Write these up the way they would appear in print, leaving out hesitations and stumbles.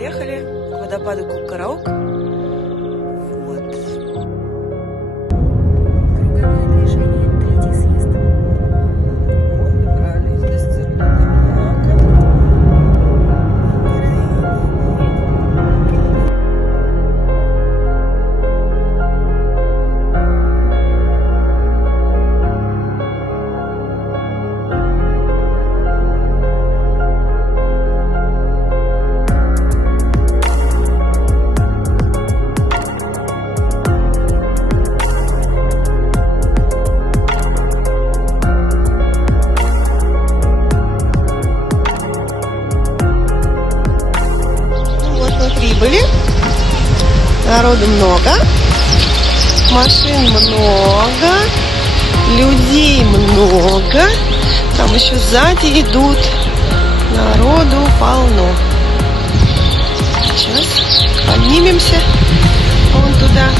поехали к водопаду Кукараок. Вот. Круговое движение, третий съезд. Набрали здесь много. Прибыли. Народу много. Машин много. Людей много. Там еще сзади идут. Народу полно. Сейчас поднимемся вон туда.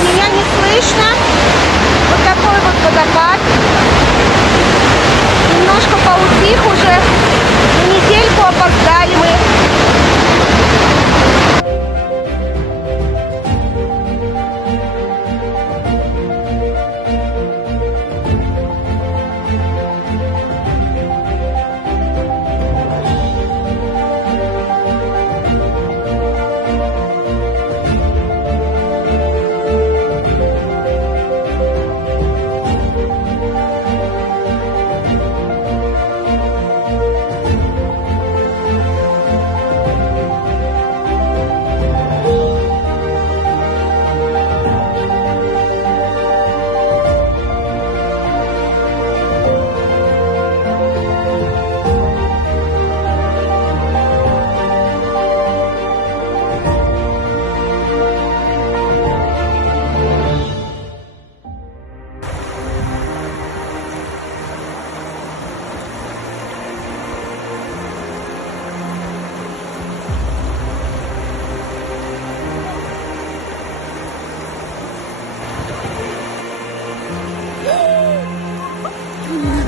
Меня не слышно. Вот такой вот водопад. Немножко поутих уже. На недельку опоздали мы.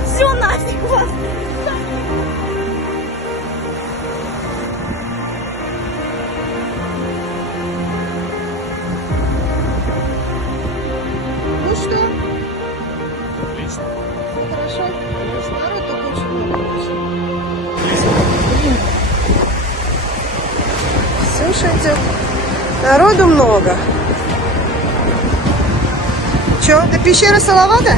Все нафиг вас! Ну что? Отлично. Хорошо? Конечно. Народ тут очень много. Слушайте, народу много. Че, до пещеры Салавата?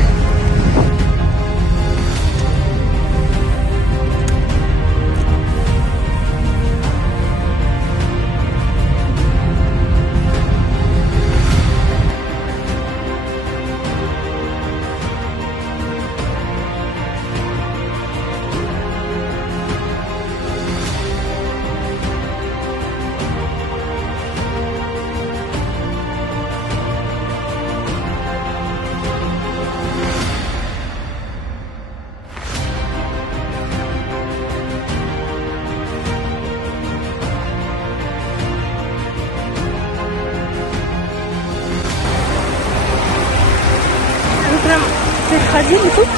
ходили тут.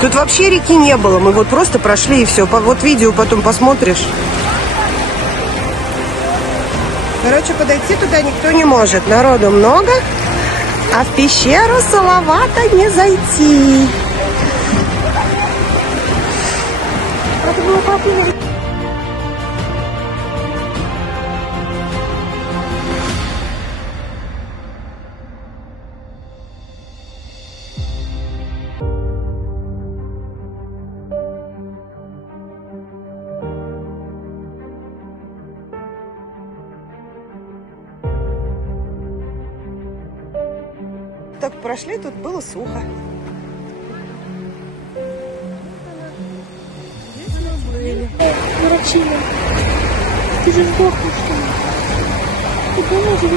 Тут вообще реки не было, мы вот просто прошли и все. Вот видео потом посмотришь. Короче, подойти туда никто не может. Народу много, а в пещеру Салавата не зайти. Это было папина. Так прошли, тут было сухо. Здесь мы были. Мрачина. Ты же сдохла, что ли? Ты помнишь, где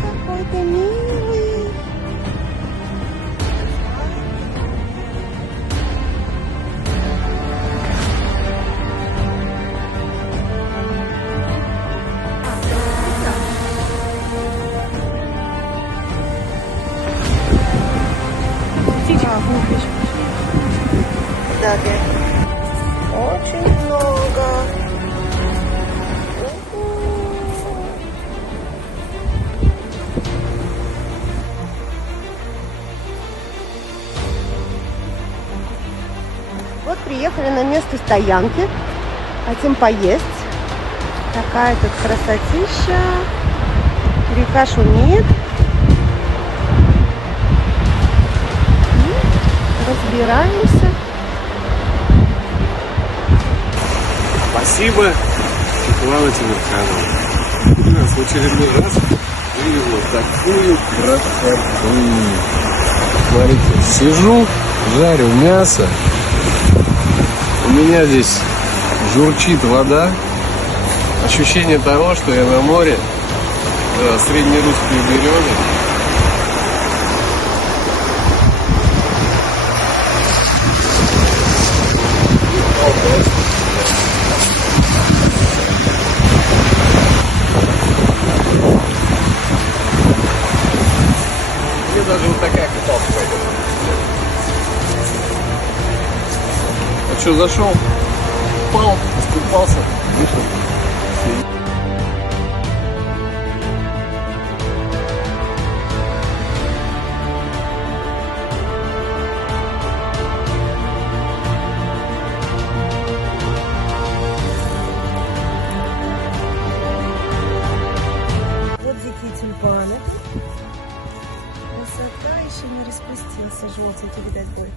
Какой ты милый. Да, да. Очень много. Вот приехали на место стоянки. Хотим поесть. Такая тут красотища. Река шумит. Разбираемся. Спасибо, Светлана Тимирканова. У нас в очередной раз вывезла такую красоту. Смотрите, сижу, жарю мясо. У меня здесь журчит вода. Ощущение того, что я на море. Среднерусские березы. Мне даже вот такая купалка пойдет. А что, зашел, упал, искупался, вышел. Вот дикие тюльпаны. Красота, еще не распустился, желтенький, видать, будет.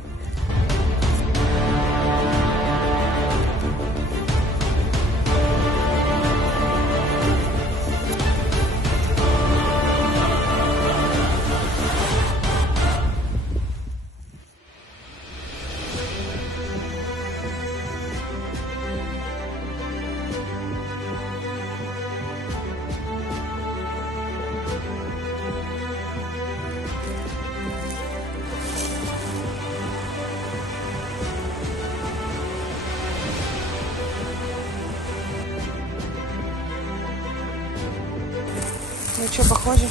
Ну что, похоже?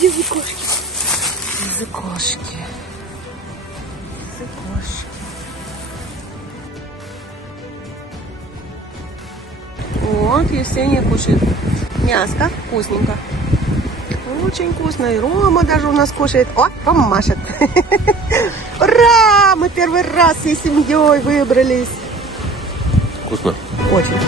языкошки. Языкошки. Языкошки. Вот, Есения кушает мяско. Вкусненько. Очень вкусно. И Рома даже у нас кушает. О, Рома машет. Ура! Мы первый раз всей семьей выбрались. Вкусно. Очень.